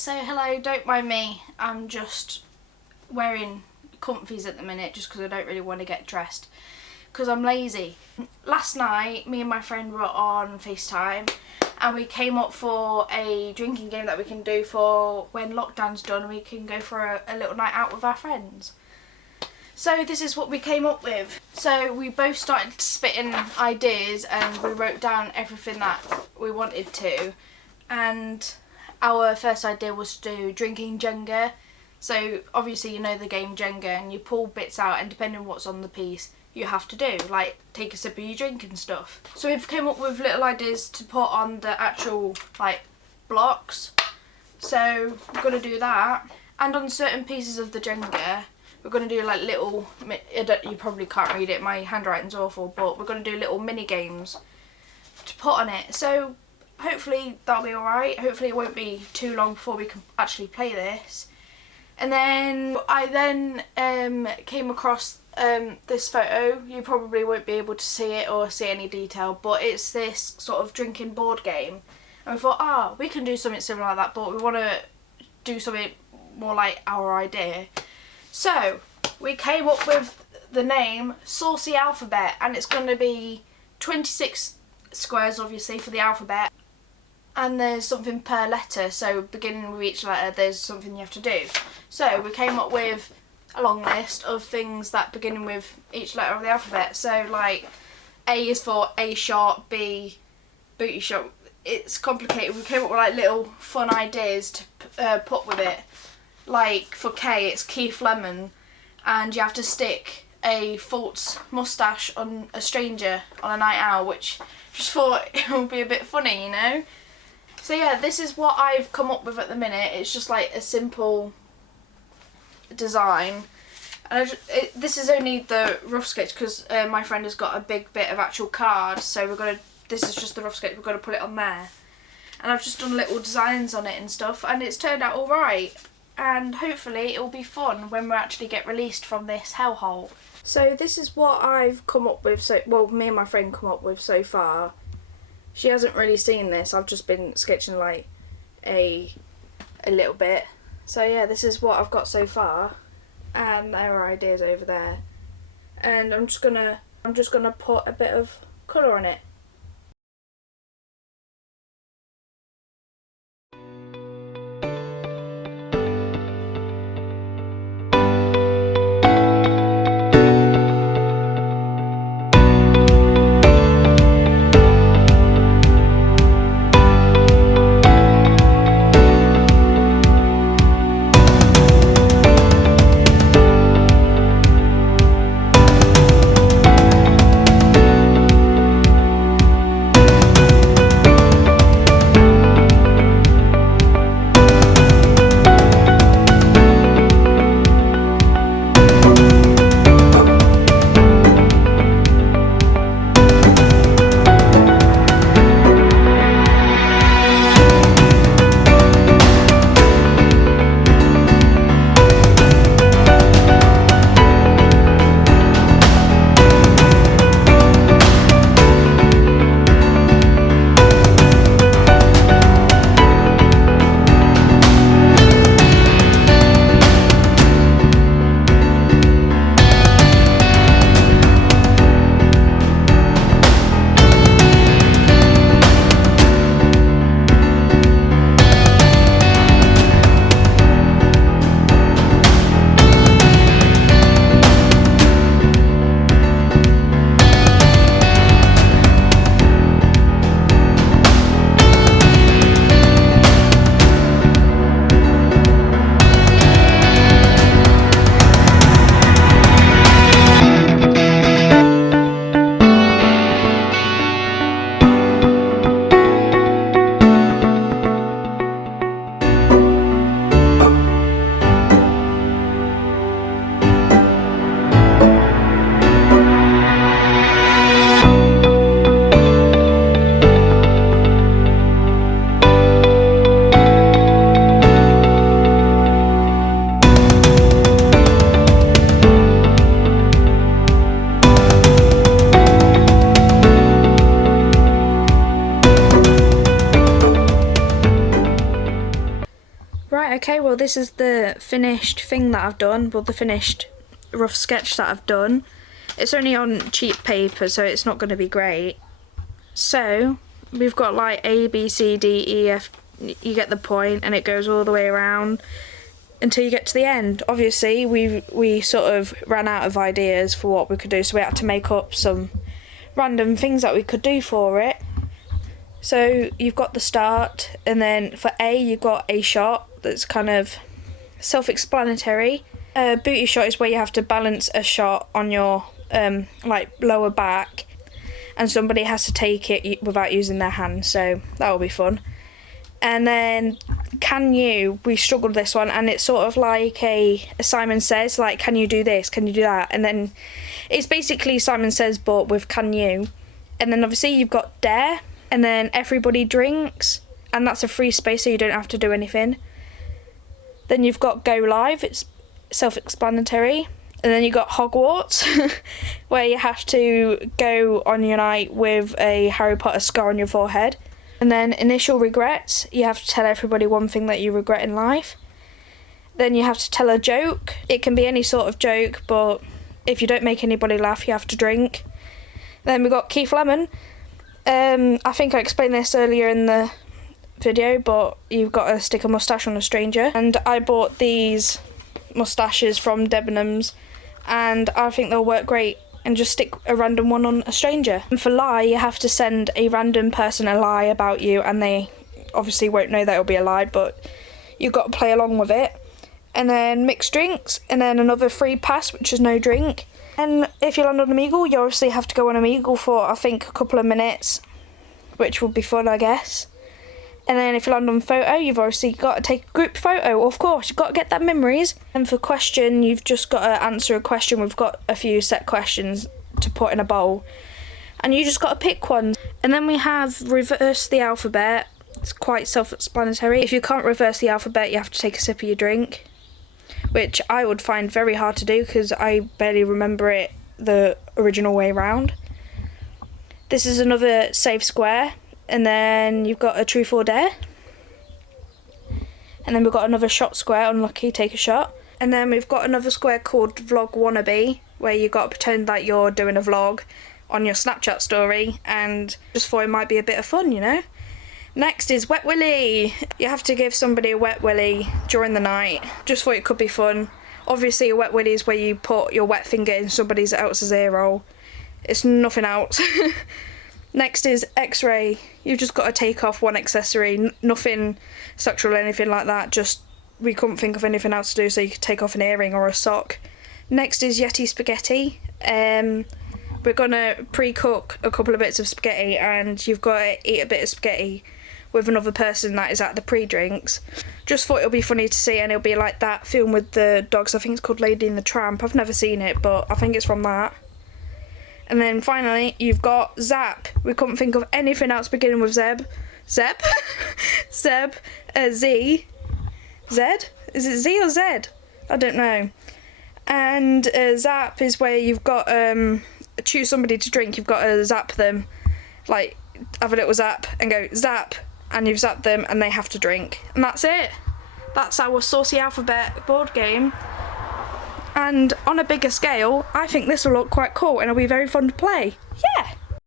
so hello, don't mind me, I'm just wearing comfies at the minute just because I don't really want to get dressed because I'm lazy. Last night me and my friend were on FaceTime and we came up for a drinking game that we can do for when lockdown's done and we can go for a little night out with our friends. So this is what we came up with. So we both started spitting ideas and we wrote down everything that we wanted to, and our first idea was to do drinking Jenga. So obviously you know the game Jenga, and you pull bits out and depending on what's on the piece you have to do, like take a sip of your drink and stuff. So we've came up with little ideas to put on the actual like blocks. So we're going to do that, and on certain pieces of the Jenga we're going to do like little, you probably can't read it, my handwriting's awful, but we're going to do little mini games to put on it. So hopefully that'll be alright. Hopefully it won't be too long before we can actually play this. And then I came across this photo. You probably won't be able to see it or see any detail, but it's this sort of drinking board game. And we thought, we can do something similar like that, but we want to do something more like our idea. So we came up with the name Saucy Alphabet, and it's going to be 26 squares obviously for the alphabet, and there's something per letter, so beginning with each letter there's something you have to do. So we came up with a long list of things that beginning with each letter of the alphabet. So like A is for A shot, B booty shot. It's complicated. We came up with like little fun ideas to put with it. Like for K it's Keith Lemon, and you have to stick a false moustache on a stranger on a night out, which just thought it would be a bit funny, you know. So yeah, this is what I've come up with at the minute. It's just like a simple design, and this is only the rough sketch because my friend has got a big bit of actual card, so this is just the rough sketch, we're going to put it on there. And I've just done little designs on it and stuff, and it's turned out alright, and hopefully it will be fun when we actually get released from this hellhole. So this is what I've come up with, me and my friend come up with so far. She hasn't really seen this, I've just been sketching like a little bit. So yeah, this is what I've got so far, and there are ideas over there. And I'm just gonna put a bit of colour on it. Right, okay, well this is the finished thing that I've done, well the finished rough sketch that I've done. It's only on cheap paper, so it's not going to be great. So, we've got like A, B, C, D, E, F, you get the point, and it goes all the way around until you get to the end. Obviously, we sort of ran out of ideas for what we could do, so we had to make up some random things that we could do for it. So, you've got the start, and then for A, you've got a shot that's kind of self-explanatory. A booty shot is where you have to balance a shot on your like lower back, and somebody has to take it without using their hand, so that will be fun. And then can you, we struggled this one, and it's sort of like a Simon Says, like can you do this, can you do that, and then it's basically Simon Says but with can you. And then obviously you've got Dare, and then Everybody Drinks, and that's a free space so you don't have to do anything. Then you've got Go Live, it's self-explanatory. And then you've got Hogwarts, where you have to go on your night with a Harry Potter scar on your forehead. And then Initial Regrets, you have to tell everybody one thing that you regret in life. Then you have to tell a joke. It can be any sort of joke, but if you don't make anybody laugh, you have to drink. Then we've got Keith Lemon. I think I explained this earlier in the video, but you've got to stick a moustache on a stranger. And I bought these moustaches from Debenhams, and I think they'll work great, and just stick a random one on a stranger. And for lie, you have to send a random person a lie about you, and they obviously won't know that it'll be a lie, but you've got to play along with it. And then mixed drinks, and then another free pass, which is no drink. And if you land on Omegle, you obviously have to go on Omegle for I think a couple of minutes, which would be fun, I guess. And then if you land on photo, you've obviously got to take a group photo, of course, you've got to get that memories. And for question, you've just got to answer a question. We've got a few set questions to put in a bowl, and you just got to pick one. And then we have reverse the alphabet. It's quite self-explanatory. If you can't reverse the alphabet, you have to take a sip of your drink, which I would find very hard to do because I barely remember it the original way round. This is another save square. And then you've got a Truth or Dare. And then we've got another shot square, unlucky, take a shot. And then we've got another square called Vlog Wannabe, where you've got to pretend that you're doing a vlog on your Snapchat story, and just thought it might be a bit of fun, you know? Next is Wet Willy. You have to give somebody a Wet Willy during the night. Just thought it could be fun. Obviously a Wet Willy is where you put your wet finger in somebody else's ear hole. It's nothing else. Next is X-ray. You've just got to take off one accessory, nothing sexual or anything like that, just we couldn't think of anything else to do, so you could take off an earring or a sock. Next is Yeti Spaghetti. We're going to pre-cook a couple of bits of spaghetti, and you've got to eat a bit of spaghetti with another person that is at the pre-drinks. Just thought it would be funny to see, and it'll be like that film with the dogs, I think it's called Lady and the Tramp. I've never seen it, but I think it's from that. And then finally, you've got Zap. We couldn't think of anything else beginning with Zeb. Zeb? Zeb. Z. Zed? Is it Z or Z? I don't know. And Zap is where you've got choose somebody to drink. You've got to zap them, like have a little zap and go zap, and you've zapped them and they have to drink. And that's it. That's our Saucy Alphabet board game. And on a bigger scale, I think this will look quite cool and it'll be very fun to play.